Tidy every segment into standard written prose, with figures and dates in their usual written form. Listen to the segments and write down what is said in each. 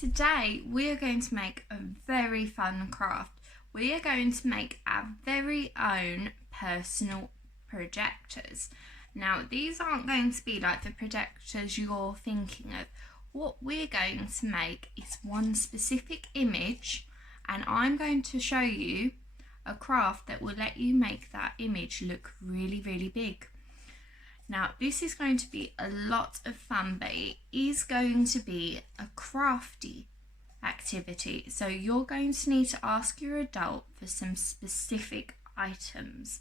Today we are going to make a very fun craft. We are going to make our very own personal projectors. Now these aren't going to be like the projectors you're thinking of. What we're going to make is one specific image, and I'm going to show you a craft that will let you make that image look really, really big. Now this is going to be a lot of fun, but it is going to be a crafty activity. So you're going to need to ask your adult for some specific items,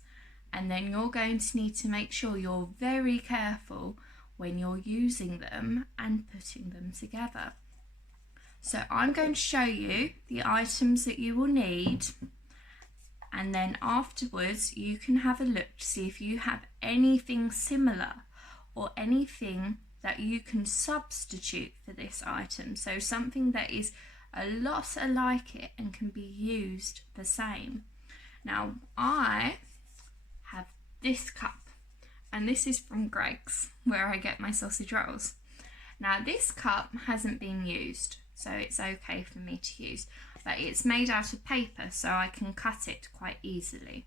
and then you're going to need to make sure you're very careful when you're using them and putting them together. So I'm going to show you the items that you will need, and then afterwards you can have a look to see if you have anything similar or anything that you can substitute for this item. So something that is a lot alike it and can be used the same. Now I have this cup, and this is from Greg's, where I get my sausage rolls. Now this cup hasn't been used, so it's okay for me to use, but it's made out of paper, so I can cut it quite easily.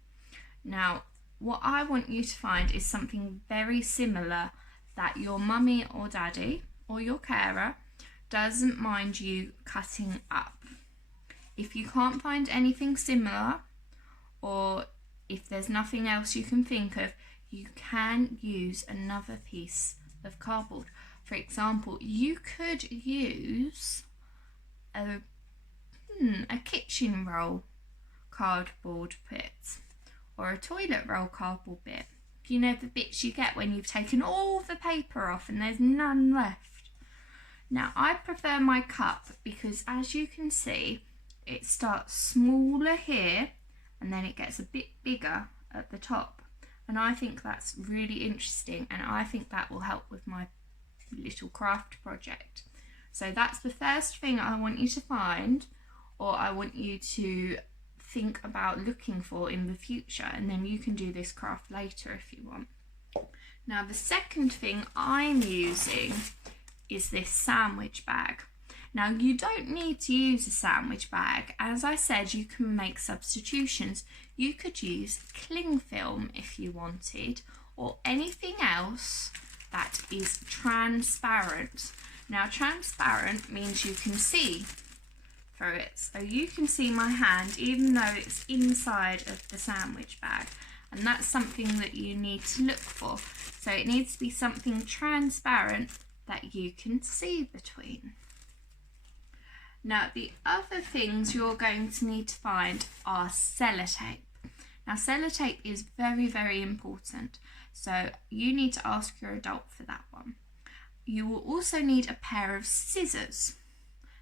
Now what I want you to find is something very similar that your mummy or daddy or your carer doesn't mind you cutting up. If you can't find anything similar, or if there's nothing else you can think of, you can use another piece of cardboard. For example, you could use a kitchen roll cardboard bit, or a toilet roll cardboard bit. You know, the bits you get when you've taken all the paper off and there's none left. Now I prefer my cup because, as you can see, it starts smaller here and then it gets a bit bigger at the top, and I think that's really interesting, and I think that will help with my little craft project. So that's the first thing I want you to find, or I want you to think about looking for in the future, and then you can do this craft later if you want. Now the second thing I'm using is this sandwich bag. Now you don't need to use a sandwich bag. As I said, you can make substitutions. You could use cling film if you wanted, or anything else that is transparent. Now transparent means you can see through it, so you can see my hand even though it's inside of the sandwich bag, and that's something that you need to look for. So it needs to be something transparent that you can see between. Now the other things you're going to need to find are sellotape. Now sellotape is very, very important, so you need to ask your adult for that one. You will also need a pair of scissors,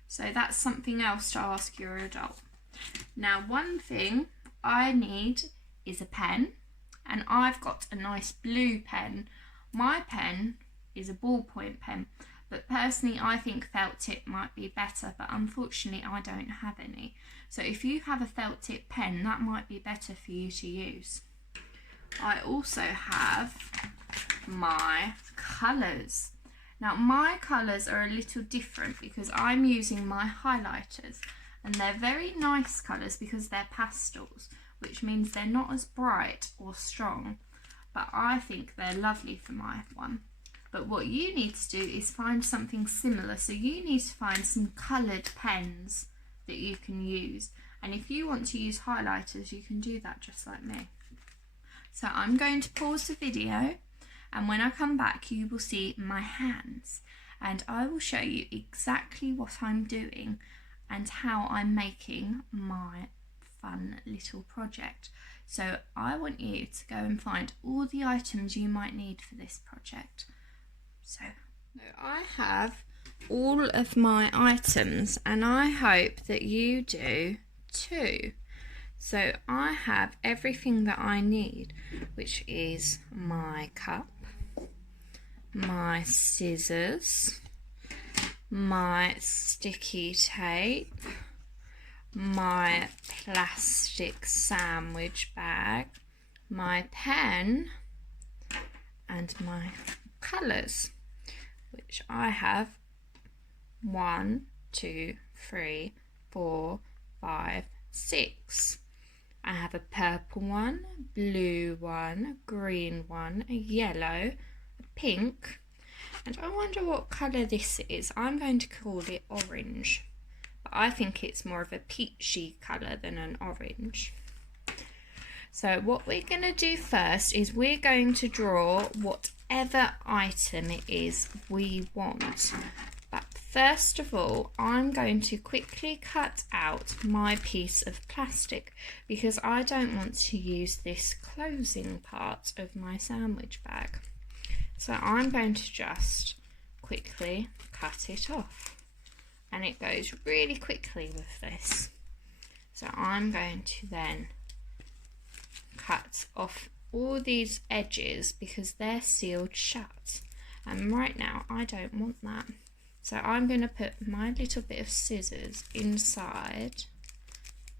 so that's something else to ask your adult. Now one thing I need is a pen, and I've got a nice blue pen. My pen is a ballpoint pen, but personally I think felt tip might be better, but unfortunately I don't have any. So if you have a felt tip pen, that might be better for you to use. I also have my colours. Now my colours are a little different because I'm using my highlighters, and they're very nice colours because they're pastels, which means they're not as bright or strong, but I think they're lovely for my one. But what you need to do is find something similar, so you need to find some coloured pens that you can use, and if you want to use highlighters you can do that just like me. So I'm going to pause the video, and when I come back you will see my hands, and I will show you exactly what I'm doing and how I'm making my fun little project. So I want you to go and find all the items you might need for this project. So I have all of my items, and I hope that you do too. So I have everything that I need, which is my cup, my scissors, my sticky tape, my plastic sandwich bag, my pen, and my colours, which I have 1, 2, 3, 4, 5, 6. I have a purple one, blue one, green one, a yellow, a pink, and I wonder what colour this is. I'm going to call it orange, but I think it's more of a peachy colour than an orange. So what we're going to do first is we're going to draw whatever item it is we want. But first of all, I'm going to quickly cut out my piece of plastic because I don't want to use this closing part of my sandwich bag. So I'm going to just quickly cut it off. And it goes really quickly with this. So I'm going to then cut off all these edges because they're sealed shut, and right now I don't want that. So I'm going to put my little bit of scissors inside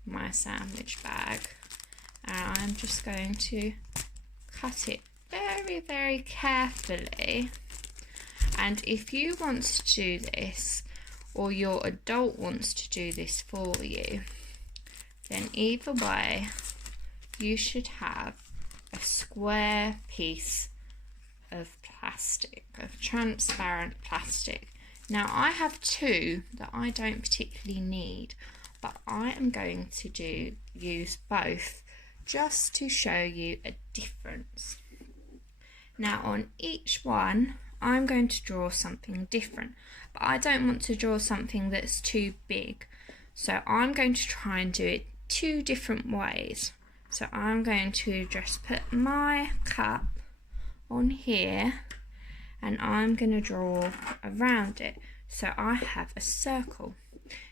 my sandwich bag, and I'm just going to cut it very, very carefully. And if you want to do this, or your adult wants to do this for you, then either way you should have a square piece of plastic, of transparent plastic. Now I have two that I don't particularly need, but I am going to use both just to show you a difference. Now on each one I'm going to draw something different, but I don't want to draw something that's too big, so I'm going to try and do it two different ways. So I'm going to just put my cup on here and I'm going to draw around it. So I have a circle.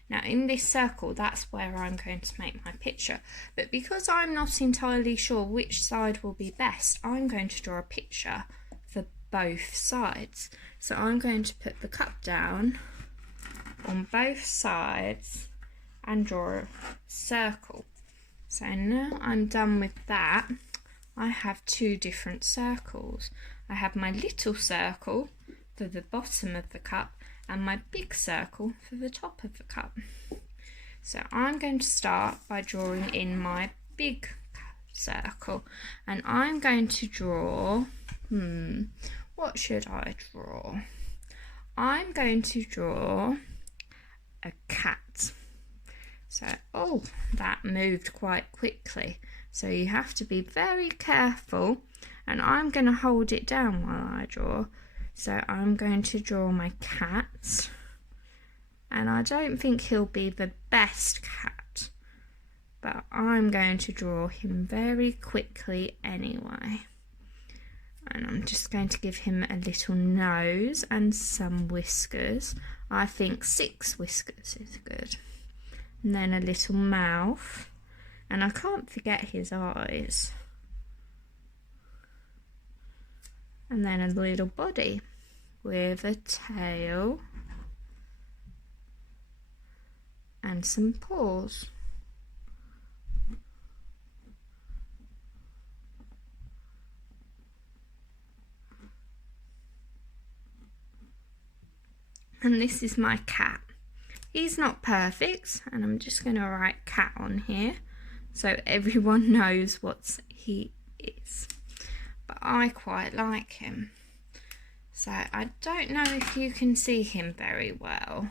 Now in this circle, that's where I'm going to make my picture. But because I'm not entirely sure which side will be best, I'm going to draw a picture for both sides. So I'm going to put the cup down on both sides and draw a circle. So now I'm done with that, I have two different circles. I have my little circle for the bottom of the cup and my big circle for the top of the cup. So I'm going to start by drawing in my big circle, and I'm going to draw, what should I draw? I'm going to draw a cat. So, oh, that moved quite quickly. So you have to be very careful, and I'm going to hold it down while I draw. So I'm going to draw my cat, and I don't think he'll be the best cat, but I'm going to draw him very quickly anyway. And I'm just going to give him a little nose and some whiskers. I think 6 whiskers is good. And then a little mouth, and I can't forget his eyes, and then a little body with a tail and some paws. And this is my cat. He's not perfect, and I'm just going to write cat on here so everyone knows what he is. But I quite like him. So I don't know if you can see him very well,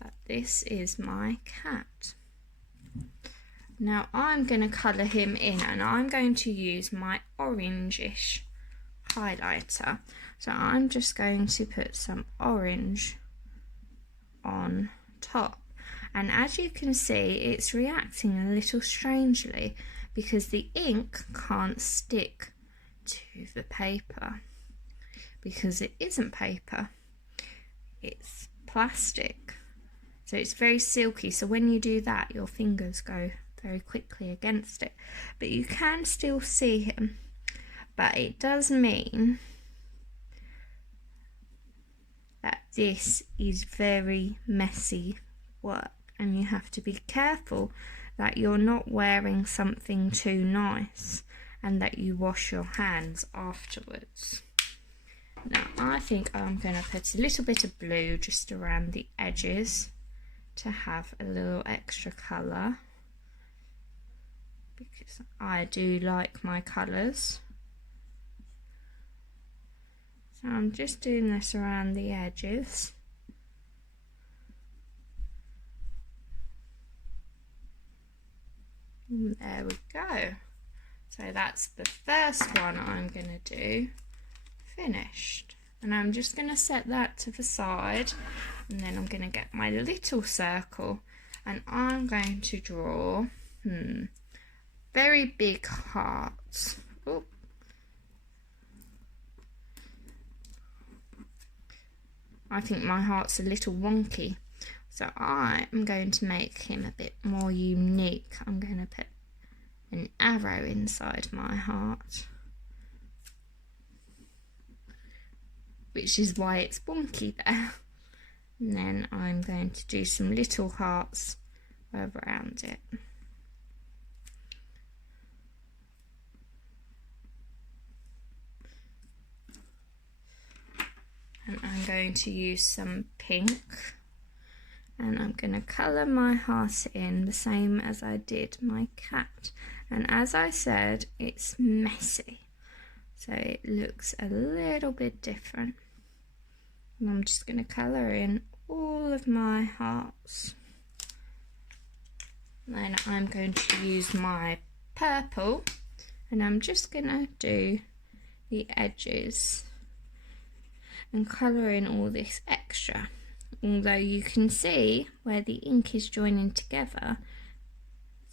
but this is my cat. Now I'm going to colour him in, and I'm going to use my orangish highlighter. So I'm just going to put some orange on top, and as you can see, it's reacting a little strangely because the ink can't stick to the paper because it isn't paper, it's plastic, so it's very silky. So when you do that, your fingers go very quickly against it, but you can still see him. But it does mean that this is very messy work, and you have to be careful that you're not wearing something too nice and that you wash your hands afterwards. Now I think I'm going to put a little bit of blue just around the edges to have a little extra colour, because I do like my colours. So I'm just doing this around the edges. And there we go. So that's the first one I'm going to do finished. And I'm just going to set that to the side, and then I'm going to get my little circle and I'm going to draw very big hearts. Oop. I think my heart's a little wonky, so I am going to make him a bit more unique. I'm going to put an arrow inside my heart, which is why it's wonky there. And then I'm going to do some little hearts around it. And I'm going to use some pink, and I'm going to colour my heart in the same as I did my cat. And as I said, it's messy, so it looks a little bit different. And I'm just going to colour in all of my hearts. Then I'm going to use my purple, and I'm just going to do the edges and colour in all this extra. Although you can see where the ink is joining together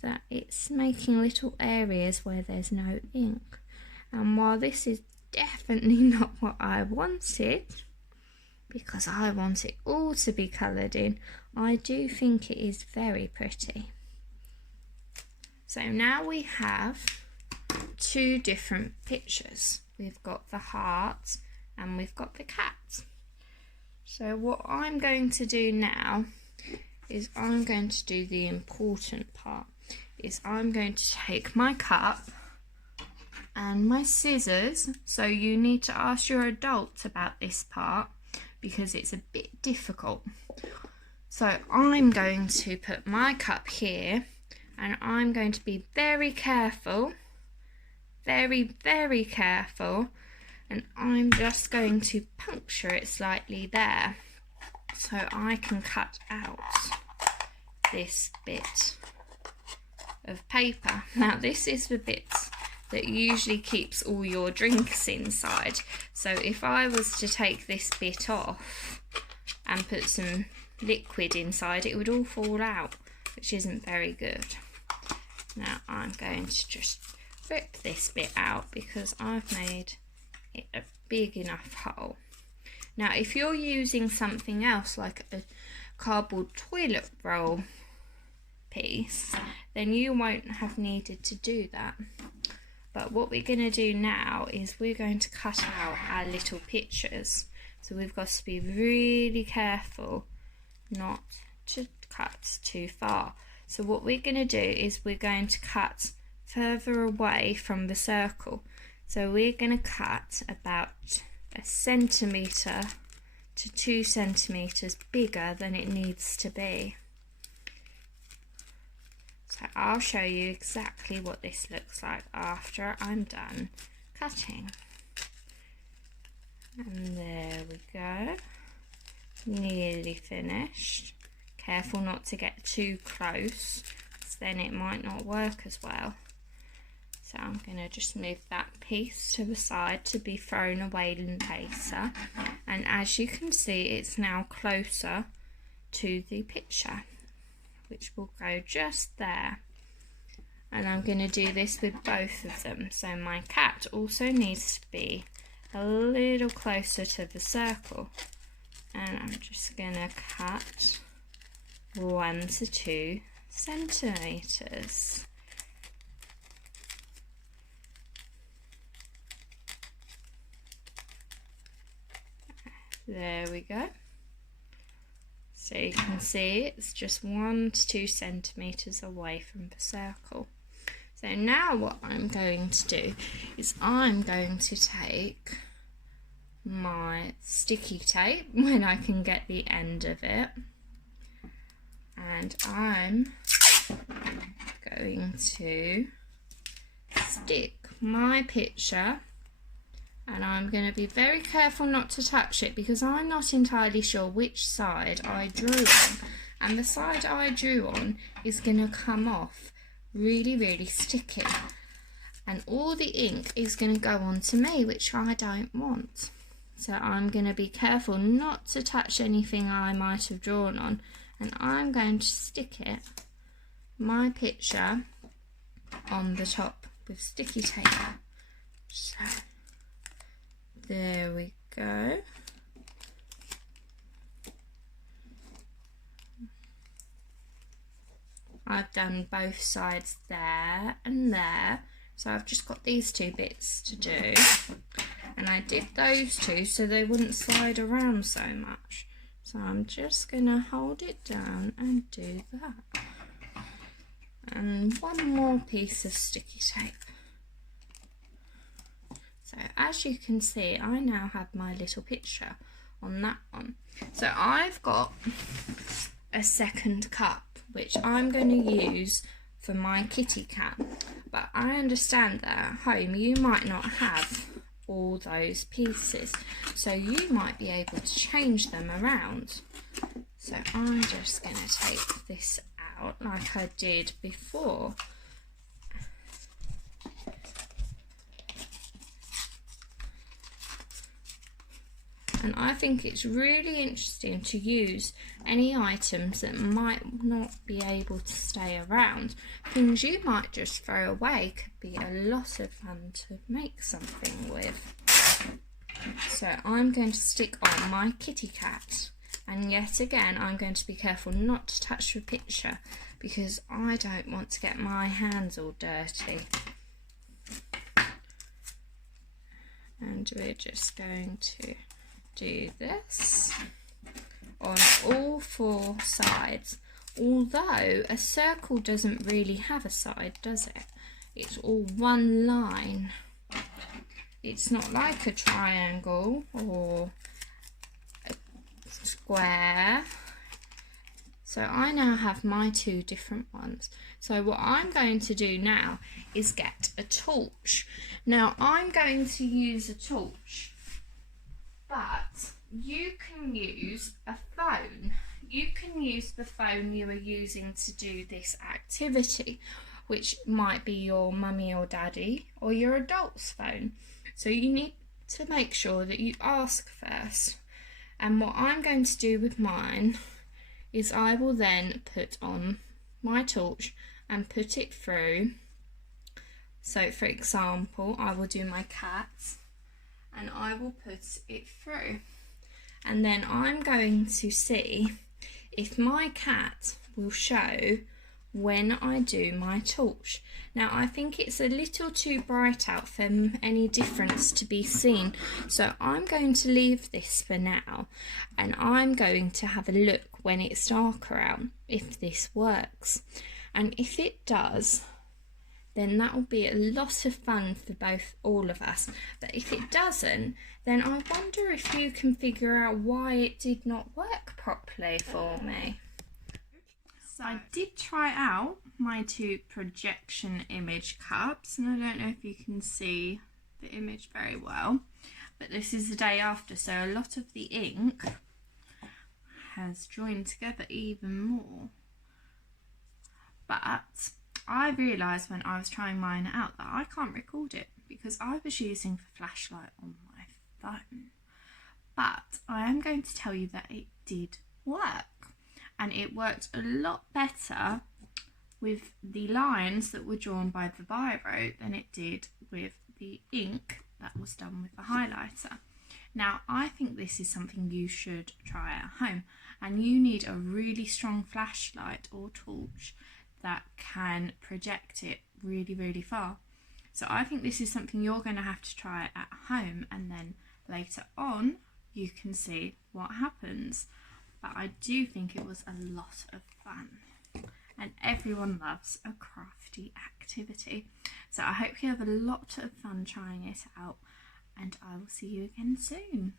that it's making little areas where there's no ink. And while this is definitely not what I wanted, because I want it all to be coloured in, I do think it is very pretty. So now we have two different pictures. We've got the heart and we've got the cat. So what I'm going to do now is I'm going to do the important part. Is I'm going to take my cup and my scissors. So you need to ask your adult about this part because it's a bit difficult. So I'm going to put my cup here, and I'm going to be very careful, very, very careful. And I'm just going to puncture it slightly there so I can cut out this bit of paper. Now this is the bit that usually keeps all your drinks inside. So if I was to take this bit off and put some liquid inside, it would all fall out, which isn't very good. Now I'm going to just rip this bit out because I've made it a big enough hole. Now if you're using something else like a cardboard toilet roll piece, then you won't have needed to do that. But what we're going to do now is we're going to cut out our little pictures. So we've got to be really careful not to cut too far. So what we're going to do is we're going to cut further away from the circle. So we're going to cut about 1 centimetre to 2 centimetres bigger than it needs to be. So I'll show you exactly what this looks like after I'm done cutting. And there we go, nearly finished. Careful not to get too close, because then it might not work as well. So I'm going to just move that piece to the side to be thrown away later. And as you can see, it's now closer to the picture, which will go just there. And I'm going to do this with both of them. So my cat also needs to be a little closer to the circle. And I'm just going to cut 1 to 2 centimetres. There we go. So you can see it's just 1 to 2 centimetres away from the circle. So now what I'm going to do is I'm going to take my sticky tape when I can get the end of it, and I'm going to stick my picture, and I'm going to be very careful not to touch it because I'm not entirely sure which side I drew on, and the side I drew on is going to come off really, really sticky, and all the ink is going to go on to me, which I don't want. So I'm going to be careful not to touch anything I might have drawn on, and I'm going to stick it, my picture, on the top with sticky tape. So there we go. I've done both sides there and there, so I've just got these two bits to do, and I did those two so they wouldn't slide around so much. So I'm just going to hold it down and do that. And one more piece of sticky tape. So as you can see, I now have my little picture on that one. So I've got a second cup which I'm going to use for my kitty cat, but I understand that at home you might not have all those pieces, so you might be able to change them around. So I'm just going to take this out like I did before. And I think it's really interesting to use any items that might not be able to stay around. Things you might just throw away could be a lot of fun to make something with. So I'm going to stick on my kitty cat. And yet again, I'm going to be careful not to touch the picture because I don't want to get my hands all dirty. And we're just going to do this on all four sides, although a circle doesn't really have a side, does it? It's all one line. It's not like a triangle or a square. So I now have my two different ones. So what I'm going to do now is get a torch. Now I'm going to use a torch, but you can use a phone. You can use the phone you are using to do this activity, which might be your mummy or daddy or your adult's phone. So you need to make sure that you ask first. And what I'm going to do with mine is I will then put on my torch and put it through. So for example, I will do my cat and I will put it through, and then I'm going to see if my cat will show when I do my torch. Now I think it's a little too bright out for any difference to be seen, so I'm going to leave this for now, and I'm going to have a look when it's darker out if this works, and if it does, then that will be a lot of fun for all of us. But if it doesn't, then I wonder if you can figure out why it did not work properly for me. So I did try out my two projection image cups, and I don't know if you can see the image very well, but this is the day after, so a lot of the ink has joined together even more. But I realised when I was trying mine out that I can't record it because I was using the flashlight on my phone. But I am going to tell you that it did work, and it worked a lot better with the lines that were drawn by the biro than it did with the ink that was done with the highlighter. Now I think this is something you should try at home, and you need a really strong flashlight or torch that can project it really, really far. So I think this is something you're going to have to try at home, and then later on you can see what happens. But I do think it was a lot of fun, and everyone loves a crafty activity. So I hope you have a lot of fun trying it out, and I will see you again soon.